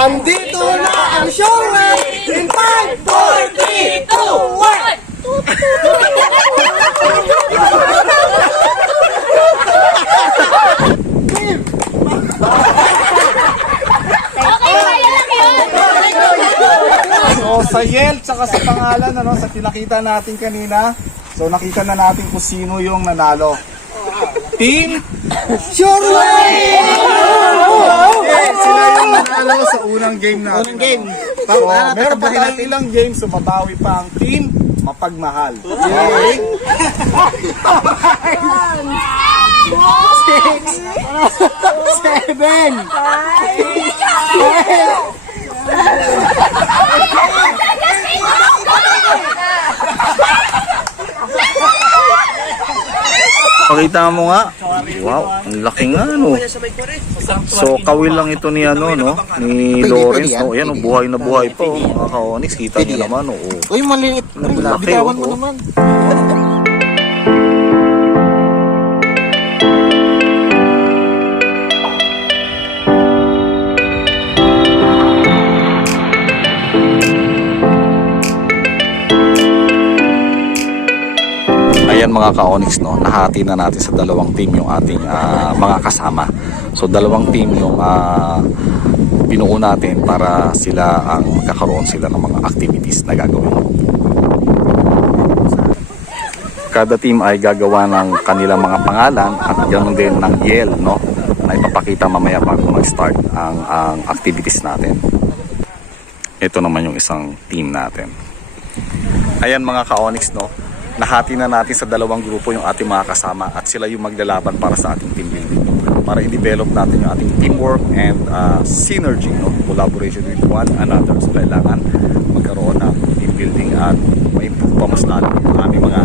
Andito na ang showman in 5, 4, 3, 2, 1! Okay, kaya lang yun. So sa Yel, tsaka sa pangalan, ano, sa pinakita natin kanina, so nakita na natin kung sino yung nanalo. Team Shoreway! Okay, sila yung nanalo sa unang game natin. Unang game. So, Ah, meron pa tayong natin. ilang games, so babawi pa ang team Mapagmahal. Okay? Seven! Pakita mo nga. Wow, ang laki nga no. So kawil lang ito ni ano no, ni Lawrence yan. no. Ayan, oh, buhay na buhay pa oh. Mga ka-onyx, kita niyo yan. naman oh. Uy, maliit. Ang laki, Bitawan mo oh. naman. Ayan mga ka-onyx no, nahati na natin sa dalawang team yung ating ah, mga kasama. So dalawang team yung ah, binuo natin para sila ang magkakaroon sila ng mga activities na gagawin. Kada team ay gagawa ng kanilang mga pangalan at ganoon din ng yell no na ipapakita mamaya bago mag-start ang, ang activities natin. Ito naman yung isang team natin. Ayan mga ka-onyx no, nahati na natin sa dalawang grupo yung ating mga kasama at sila yung maglalaban para sa ating team building para i-develop natin yung ating teamwork and uh, synergy, no? collaboration with one another. So kailangan magkaroon ng team building at ma-improve pa mas lalo yung aming mga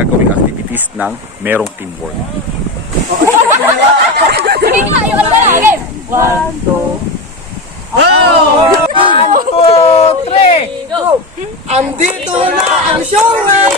gagawing activities ng merong teamwork. Sige nga, yung wala. Game. One, two. Andito na ang showman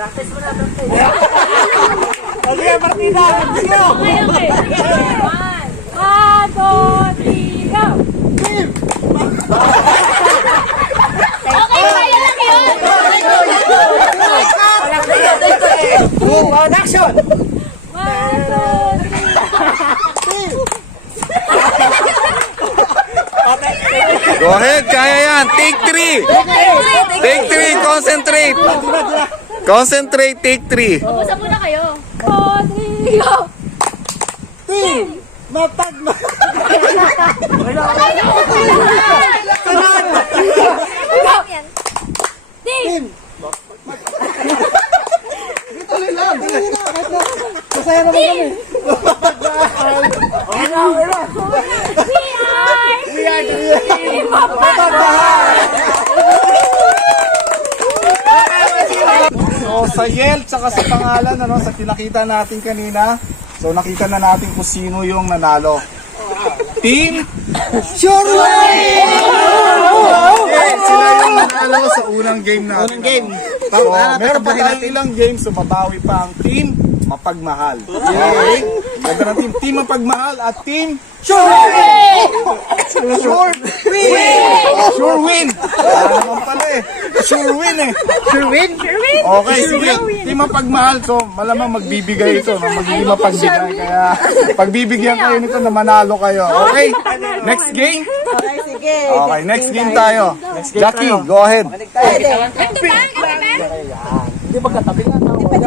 Okay, okay. One. One, two, three, go. Okay, kaya lang yun. Boom! On action! One, two, three. Go ahead, kaya yan! Take three! Take three, concentrate! Concentrate, take three! Ubusan muna kayo. Go. Team! Mapagma... Team. Tuloy lang! Tuloy lang! Masaya naman kami! We are We are the Team Mapagmahal. So sa Yel, tsaka sa pangalan, ano, sa pinakita natin kanina, so nakita na natin kung sino yung nanalo. Team Shoreway! Okay, sila yung nanalo sa unang game natin. Unang game. So, Ah, meron pa tayong ilang games, so babawi pa ang team Mapagmahal. Okay? Ganda ng team. Team Mapagmahal at team Sure! Sure Win! Sure Win! Ano naman pala eh. Sure Win eh. Sure win? Okay, sige. Team Mapagmahal, so malamang magbibigay ito. Magiging mapagbigay. Kaya pagbibigyan kayo nito na manalo kayo. Okay? Next game? Okay, sige. Okay, next game tayo. Jackie, go ahead. Ito ba? Ito ba? Hindi, hindi pwede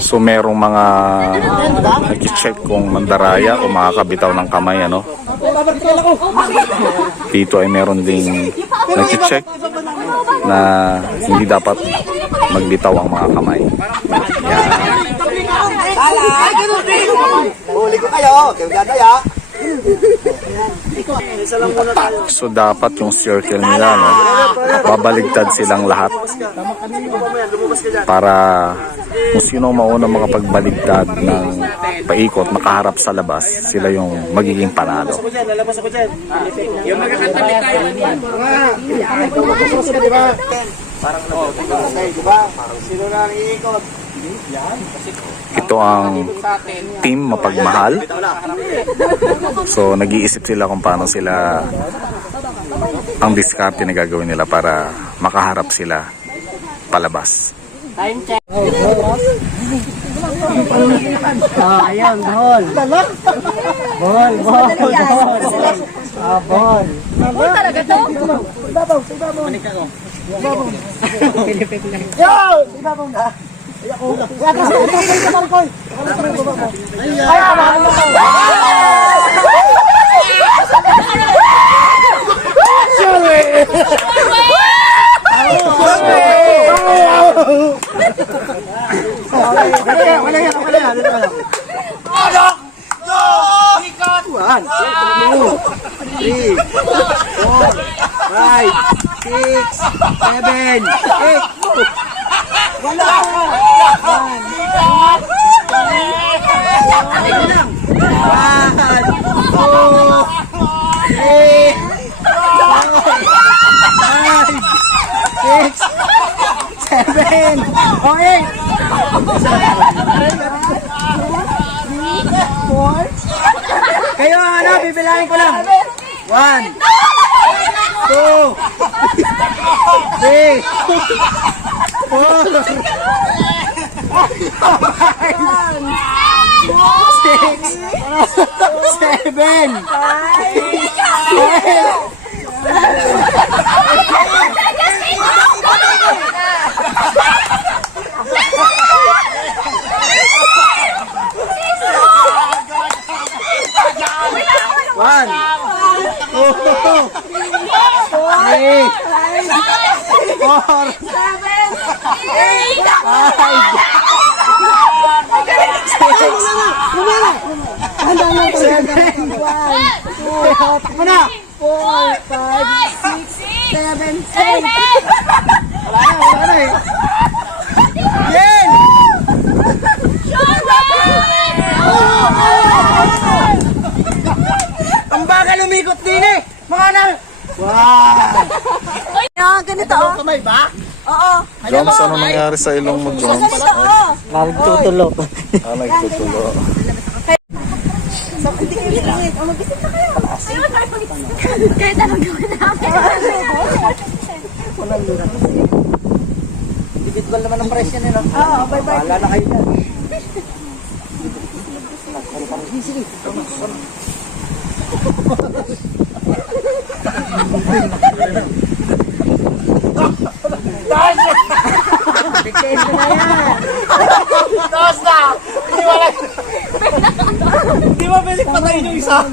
So merong mga nag-check kung mandaraya o makakabitaw ng kamay ano. Dito ay meron ding nag-check na hindi dapat magbitaw ang mga kamay. Yan. Huli ko kayo. Kayo dadaya. So dapat yung circle nila no, babaligtad silang lahat. Para kung sino mauna makapagbaligtad ng paikot makaharap sa labas sila yung magiging panalo. Parang okay, di ba? Parang sino na ang iikot? Ito ang team mapagmahal. So nag-iisip sila kung paano sila ang diskarte na gagawin nila para makaharap sila palabas. One, two, three, four, five, six, seven, eight. Seven, oh eight. Kayo ang ano, bibilangin ko lang. One, two, three, four, six, seven, one, two, three, four, seven, muna. Wala na eh. Yan! Ang bagal umikot din eh. Mga na. Wow! Ganito oh. Kamay ba? Oo. Jones, ano nangyari sa ilong mo, Jones? Ganito oh. Nagtutulo. Ah, nagtutulo. Hindi kayo tingin. O, mag-isip na kayo. Kahit anong gawin namin. Individual naman ang price yan eh, no? Oo, bye-bye. Bahala na kayo dyan. Hindi mo pwede patayin yung isa.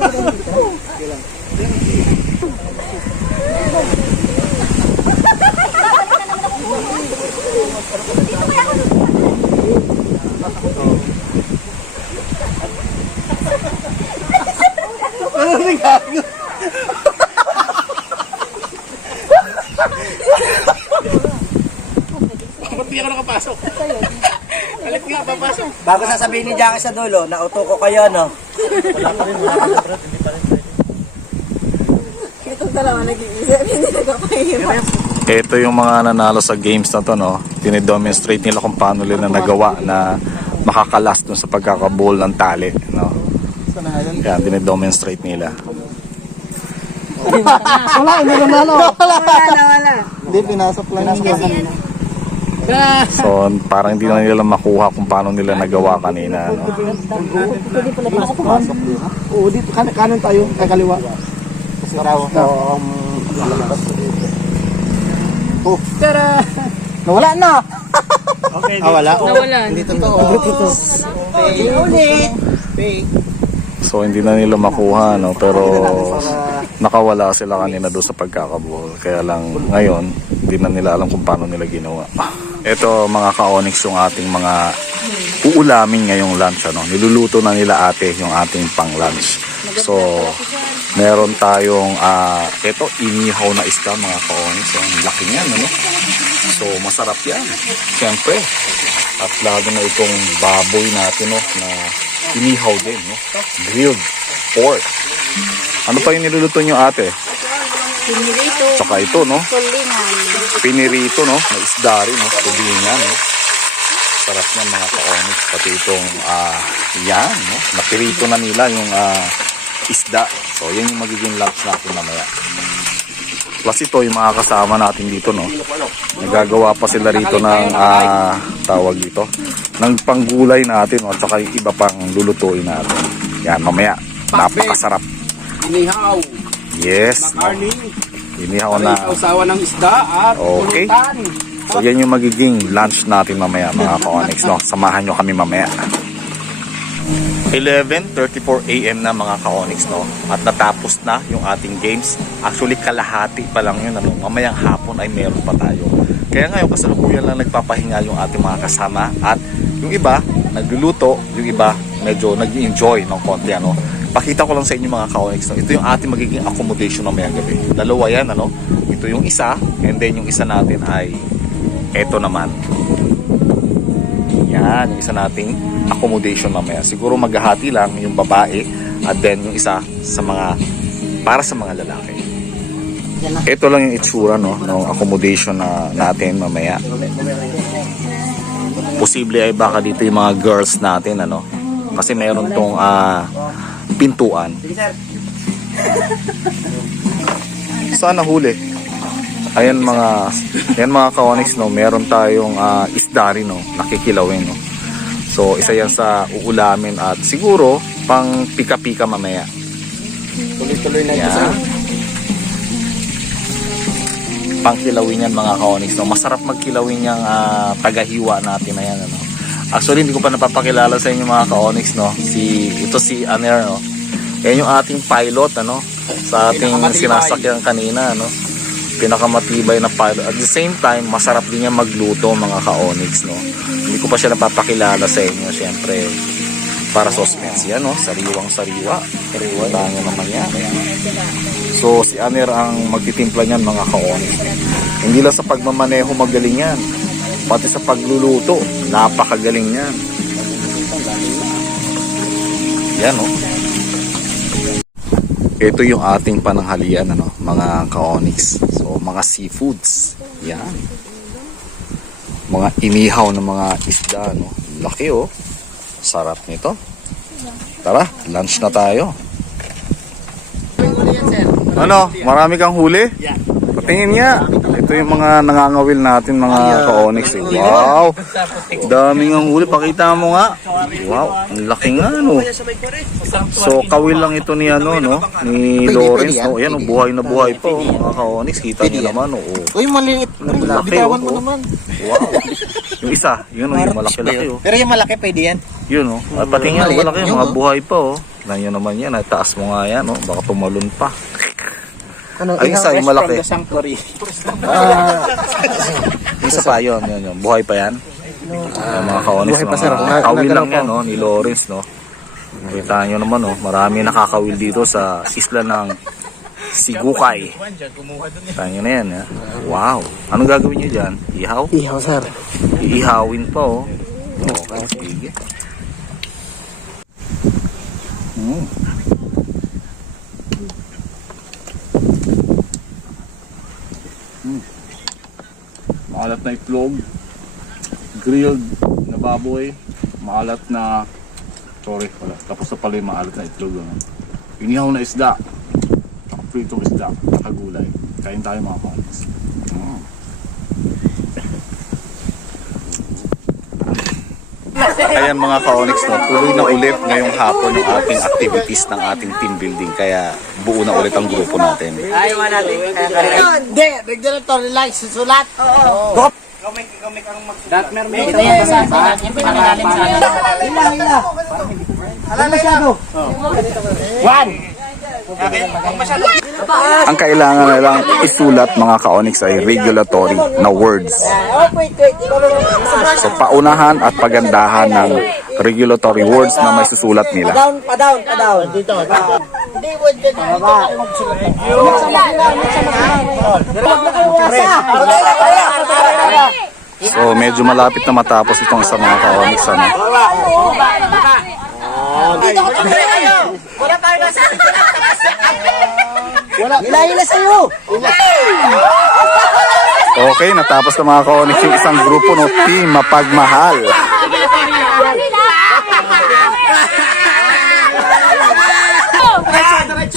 Ano nangyari? Bago sasabihin ni Jackie sa dulo, nauto ko kayo, no? Itong dalawa nag-iisip. Hindi nagpapahirap. Ito yung mga nanalo sa games na to, no? Tinidemonstrate nila kung paano nila nagawa na makakalas dun sa pagkakabol ng tali, no? Yan, tinidemonstrate nila. Wala, hindi nanalo. Wala wala. Hindi, pinasok lang yun. So, parang hindi na nila makuha kung paano nila nagawa kanina, no? Oo, dito, kan kanan tayo, ay kaliwa. Kasi raw. Oo, um. Oh, tara! Nawala na. Ah, wala? Nawalan. Hindi totoo. Ulit. So hindi na nila makuha no pero nakawala sila kanina doon sa pagkakabuhol. Kaya lang ngayon hindi na nila alam kung paano nila ginawa. Ito mga ka-onyx yung ating mga uulamin ngayong lunch ano. Niluluto na nila ate yung ating pang lunch. So meron tayong ah ito inihaw na isda mga ka-onyx. So, ang laki niyan ano. So masarap yan. Siyempre. At lalo na itong baboy natin no na inihaw din no. Grilled pork. Ano pa yung niluluto nyo ate? Pinirito. Tsaka ito no. Kulingan. Pinirito no. Na isda rin no. Tubingan no. Sarap niyan mga ka-onyx. Pati itong ah yan no. Napirito na nila yung ah, isda. So yan yung magiging lunch natin mamaya. Plus ito yung mga kasama natin dito no. Nagagawa pa sila rito ng ah, tawag dito ng panggulay natin no, at saka yung iba pang lulutuin natin. Yan mamaya. Napakasarap. Inihaw. Yes. No? Karning. Inihaw na. Usawa ng isda at Okay. pulutan. So yan yung magiging lunch natin mamaya mga ka-onyx no. Samahan nyo kami mamaya. 11.34 a.m. na mga ka-onyx no. At natapos na yung ating games. Actually kalahati pa lang yun ano. Mamayang hapon ay meron pa tayo. Kaya ngayon kasalukuyan lang nagpapahinga yung ating mga kasama at yung iba nagluluto, yung iba medyo nag-enjoy ng konti ano. Pakita ko lang sa inyo mga ka-onyx no. Ito yung ating magiging accommodation mamayang gabi. Dalawa yan ano. Ito yung isa and then yung isa natin ay eto naman. Yan, yung isa nating accommodation mamaya. Siguro maghahati lang yung babae at then yung isa sa mga para sa mga lalaki. Ito lang yung itsura no, ng accommodation na natin mamaya. Posible ay baka dito yung mga girls natin ano. Kasi meron tong ah, pintuan. Sana huli. Ayan mga ayan mga ka-onyx no, meron tayong ah, isda rin no, nakikilawin no. So isa yan sa uulamin at siguro pang pika-pika mamaya. Tuloy-tuloy na ito Yan. sir. Pangkilawin yan mga ka-onyx no. Masarap magkilawin yung ah, tagahiwa natin na yan ano. Actually hindi ko pa napapakilala sa inyo mga ka-onyx no. Si ito si Aner no. Yan yung ating pilot ano sa ating sinasakyan kanina no. Pinakamatibay na pilot. At the same time, masarap din niya magluto mga ka-onyx no. Hindi ko pa siya napapakilala sa inyo syempre para suspense yan no. Sariwang sariwa. Nyo naman yan. So si Aner ang magtitimpla niyan mga ka-onyx. Hindi lang sa pagmamaneho magaling yan. Pati sa pagluluto, napakagaling yan. Yan no. Ito yung ating pananghalian ano, mga ka-onyx. So mga seafoods. Yan. Mga inihaw na mga isda no. Laki oh. Sarap nito. Tara, lunch na tayo. Ano? Marami kang huli? Patingin nga. Ito yung mga nangangawil natin mga ka-onyx. Eh. Wow! Daming ang huli. Pakita mo nga. Wow! Ang laki nga no. So kawil lang ito ni ano no ni Lawrence no. Ayan oh, buhay na buhay pa oh, mga ka-onyx. Kita niyo naman oh. oh. Uy, maliit. Bitawan oh, mo oh. naman. Wow. Yung isa, yun oh, yung malaki-laki oh. Pero yung malaki, pwede yan. Yun oh. Pati nga malaki, mga oh. buhay pa oh. Tignan nyo naman yan, ay taas mo nga yan oh. Baka tumalon pa. Ano, Ay, isa, yung malaki. sanctuary. Isa pa yun, yun, yun. Buhay pa yan. Ay, mga kaonis, buhay pa, mga sir. Na- kawil lang yan, no, ni Lawrence, no. Kita nyo naman, no, marami nakakawil dito sa isla ng Sigukay. Kita nyo na yan, ha? Wow. Anong gagawin nyo dyan? Ihaw? Ihaw, sir. Iihawin pa, oh. Okay, sige. Mm. Maalat na itlog, grilled na baboy, maalat na sorry, wala. Tapos na pala yung maalat na itlog. Ano. Inihaw na isda, pritong isda, nakagulay. Kain tayo mga kanis. Mm. Ayan mga ka-onyx, no, tuloy na ulit ngayong hapon yung ating activities ng ating team building. Kaya buo na ulit ang grupo natin. Ay, iwan natin. Ayun, hindi. Bigyan ng storyline, susulat. Oo. Go! Comic, comic ang magsulat. Darkmer, may ito. Yan sa akin. Yan pa One! Kailangan na lang isulat mga ka-onyx ay regulatory na words. So paunahan at pagandahan ng regulatory words na may susulat nila. Down, pa down, pa down. Dito. So medyo malapit na matapos itong sa mga ka-onyx. Ano? Hila-hila sa'yo. Okay, natapos na mga ka-onyx yung isang grupo no, Team Mapagmahal.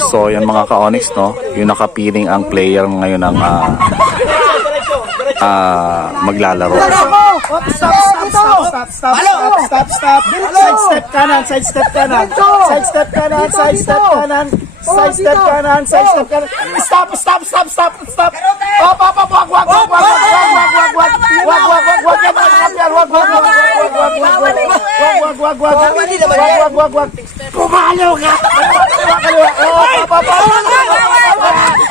So yan mga ka-onyx no, yung nakapiling ang player ngayon ng ah ah, maglalaro. Stop, stop, stop, stop, stop, stop, stop, stop. Side step kanan, side step kanan. Side step kanan, side step kanan. Side step kanan, side step kanan. Stop, stop, stop, stop, stop. Op, op, op, wag, wag, wag, wag, wag, wag, wag, wag. Wag, wag, wag, wag, yan, wag, wag, yan, wag, wag, wag, wag, wag, wag, wag, wag, wag, wag, wag, wag, wag, wag, wag. Pumalo ka! Kaliwa, kaliwa. Op, op, op, op.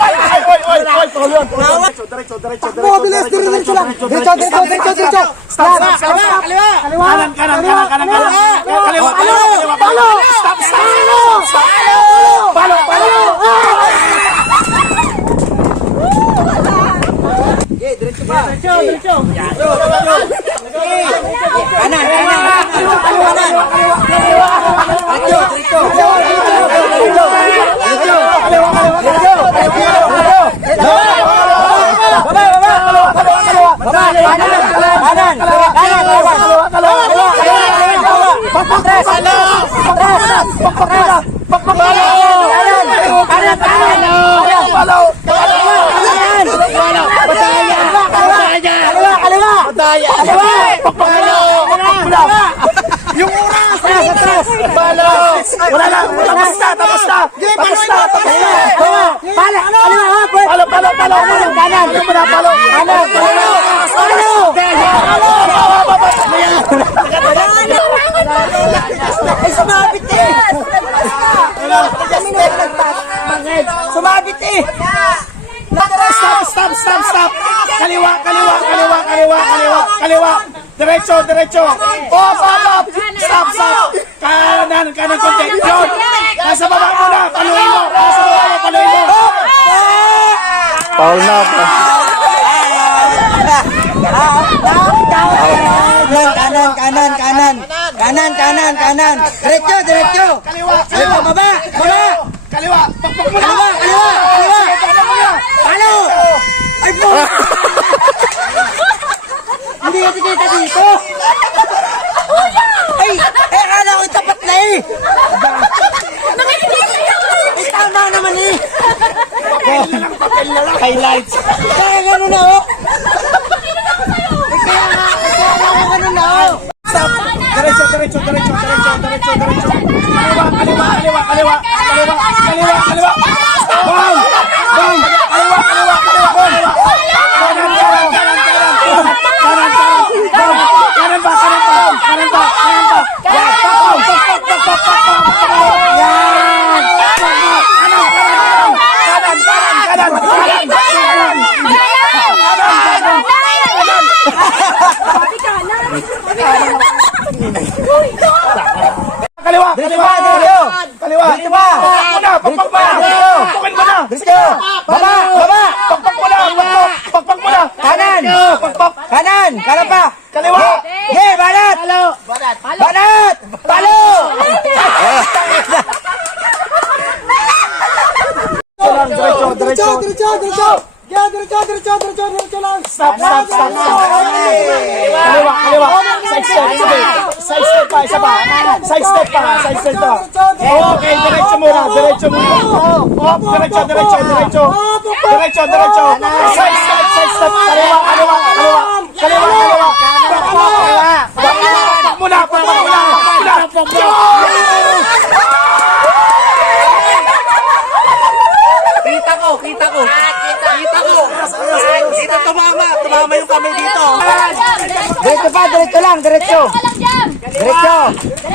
Ay, ay, oy, oy, oy, tulungan, tulungan. Diretso, diretso, diretso, Mo, bilis, diretso, diretso lang. Diretso, diretso, diretso, diretso. Stop, stop, stop, stop. Kanan, kanan, kanan, kanan, kanan. Kaliwa, kaliwa, kaliwa. Palo! Stop, stop, stop, Pakala! Pakpapalo! Kanan! Kanan! Kanan! Palo! Kanan! Palo! Pataya! Pataya! Kaliwa! Kaliwa! Pataya! Kaliwa! Pakpapalo! Pakpapalo! Yung oras! Sa taas! Palo! Wala na! Tapos na! Tapos na! Tapos na! Tapos na! Palo! Kaliwa! Palo! Palo! Palo! Kanan! Palo! Palo! Kanan! Palo! Palo! Palo! Palo! Palo! Palo! Palo! Ay, sumabit eh. Kami na nagpas. Sumabit eh. Stop! Stop! Stop! Stop! Kaliwa! Kaliwa! Kaliwa! Kaliwa! Kaliwa! Kaliwa! Diretso! Diretso! Op! Op! Op! Stop! Stop! Kanan! Kanan konti! Yun! Nasa baba mo na! Paluin mo! Nasa baba mo! Paluin mo! Paul na. Kanan, kanan, kanan. Kanan, kanan, kanan. Diretso, diretso. Kaliwa! Kaliwa! baba, baba. Kaliwa! Pakpak mo na! Kaliwa, kaliwa, kaliwa. Palo! Ay, po! Hindi natin kita dito. Ay, eh, akala ko tapat na eh. Eh, tama naman eh. Highlights! Kaya gano'n na oh. Kaliwa, kaliwa. Side step, sige. Side step pa, isa pa. Side step pa, side step pa. Okay, diretso muna, diretso muna. Op, diretso, diretso, diretso. Diretso, diretso. Side step, side step. Kaliwa, kaliwa, kaliwa. Kaliwa, kaliwa. Pakpak muna, pakpak muna. Pakpak muna. Kita ko, kita ko. Kita ko. Kita ko. Tumama. Tumama yung kamay dito. Diretso pa, diretso lang, diretso. Diretso.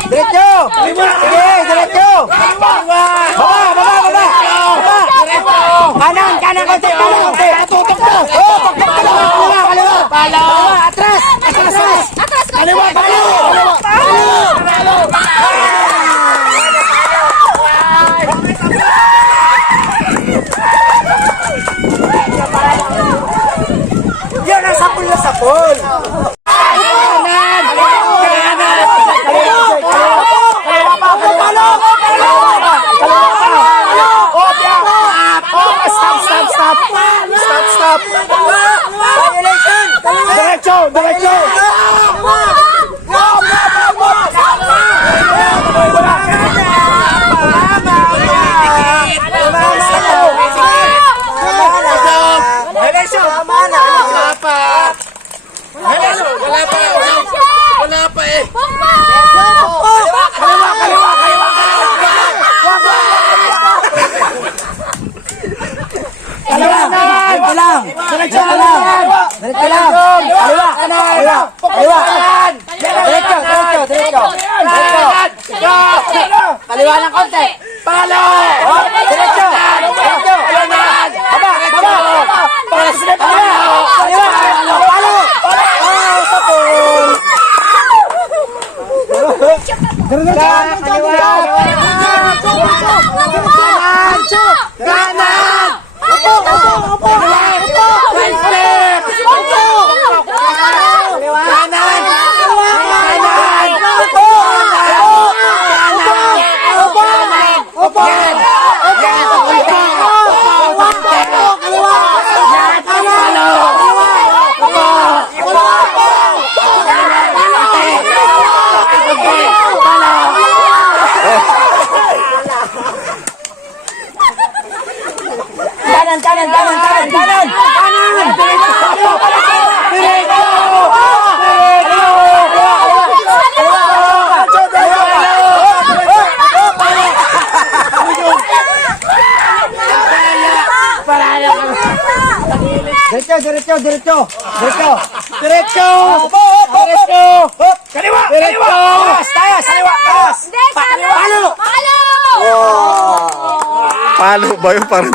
Diretso. Diretso. Sige, diretso. Baba, baba, baba. Baba. Kanan, kanan konti, kanan konti. Tutok mo. Oh, pagpag kaliwa, kaliwa, kaliwa. Palo. Atras, atras, atras. Atras ka. Kaliwa, palo. Yan ang sapul na sapul. Kanan. Kanan. Kaliwa, Palo! kaliwa pa. Oh, biya. Oh, stop, stop, stop. Stop, stop. Violation! Diretso, diretso. Violation! Tama na! Wala pa! Violation! Wala pa! Wala pa eh! Kaliwa, kaliwa, kaliwa. Kanan. Diretso lang. Diretso lang. Diretso lang. Kaliwa. Kaliwa. Kaliwa. Diretso, diretso, diretso. Diretso. Kaliwa ng konti. Palo. Oh. Diretso. Baba, baba. Kaliwa. Kaliwa. Palo. Oh, sapul. Diretso. Kaliwa. Kanan. Kanan, kanan, kanan, kanan, kanan. Kanan. Diretso. Diretso. Diretso, diretso, diretso. Diretso. Diretso. Diretso. Kaliwa, kaliwa. Taas, taas, kaliwa, taas. Palo! Palo! Palo ba yun? Parang